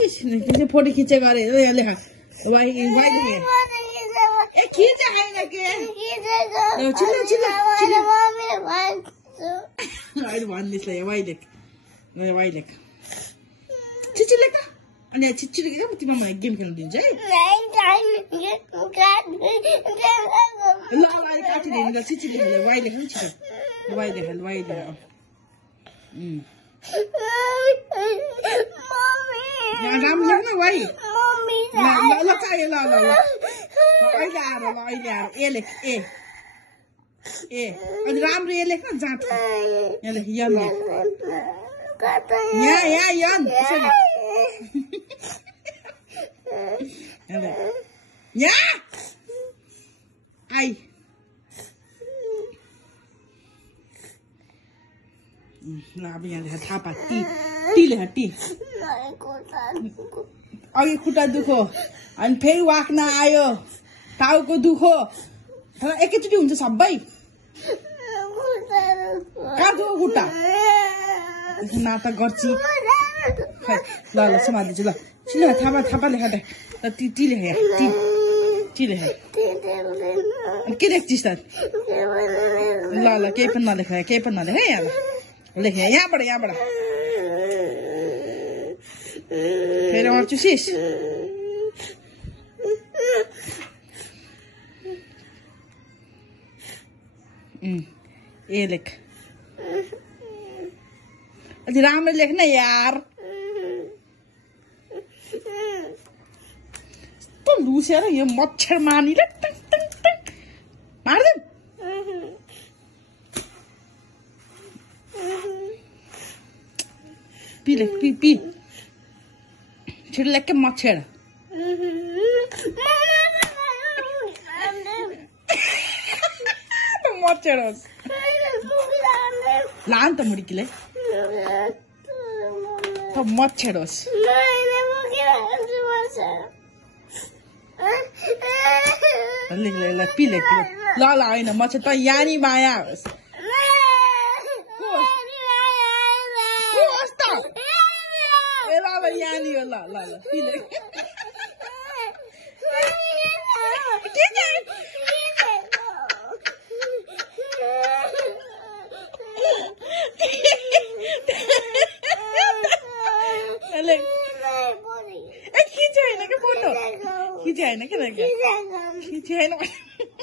किसी फोटो खींचे गरे यहाँ लेखा वाई लेखे ए खींचे है ना के चिल्ला चिल्ला चिल्ला आई वन दिस ले वाई लेख चिची लेखा अनि चिची लेखा मुती मामा गेम खेल्न दिन्छ है ल आई काटी दिन्छ चिची लेखा वाई लेखा छिटो वाई लेखा राम लेख्न वाई ल चाहियो ल अहिले आएर ए लेख ए अनि राम्रो ए लेख्न जाँच यहाँ लेख यन लेख यहाँ यन यहाँ आई ल अब यहाँ लेख थापा टी लेख टी अघि खुट्टा दुखो अनि फेरि वाक्न आयो टाउको दुखो एकैचोटि हुन्छ सबै कहाँ दुखो खुट्टा नाटक गर्छु ल समातिदिन्छु ल छिल्लो थापा लेखा त टी लेखे टी लेखे के लेख्छिस् त ल केही पनि नलेख है यहाँ लेखे यहाँबाट फेरि अर्छु सिस ए लेख अलि राम्रो लेख्न यार यस्तो लुसेर यो मच्छर मानिले मार्दैन पी लेख पी छिटो लेख के मच्छर मच्छर होस् लान त मुडीकीले त मच्छर होस् लेख पी लेख ल होइन मच्छर त यानी माया होस् यानी हो ल पी लेख खिचे होइन क्या फोटो खिचे होइन क्या खिचे होइन